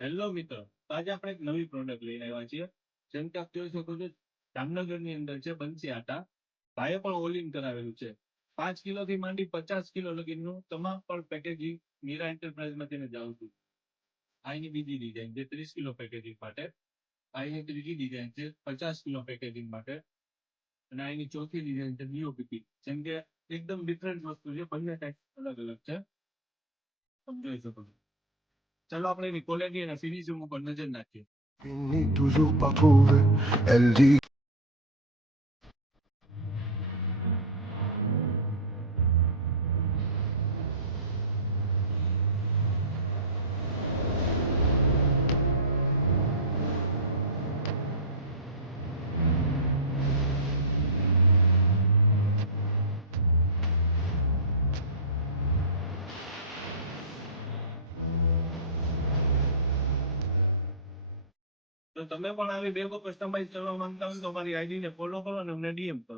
Hello મિત્રો, તો આજે આપણે એક નવી પ્રોડક્ટ લઈને આવ્યા છીએ. જેમ કે આપ જોઈ શકો છો, જામનગરની અંદર છે બંસી આટા. ભાઈએ પણ ઓલ ઇન કરાવેલું છે. 5 કિલો થી માંડી 50 કિલો લગીનું તમામ પણ પેકેજિંગ મીરા એન્ટરપ્રાઇઝમાંથી જ આવતું. આ એની બીજી ડિઝાઇન છે 30 કિલો પેકેજિંગ માટે. આ એની ત્રીજી ડિઝાઇન છે 50 કિલો પેકેજિંગ માટે. અને આ એની ચોથી ડિઝાઇન છે બીઓપીપી. જેમ કે એકદમ ડિફરન્ટ વસ્તુ છે, બંને ટાઈપ અલગ અલગ છે. તમે જોઈ શકો છો. ચાલો આપણે એની ક્વોલિટી અને ફિનિશિંગ ઉપર નજર નાખીએ. Fini toujours pas trouvé. Elle dit તો તમે પણ આવી બેગો કસ્ટમાઇઝ કરવા માંગતા હોય તો મારી આઈડી ને ફોલો કરો અને અમને ડીએમ કરો.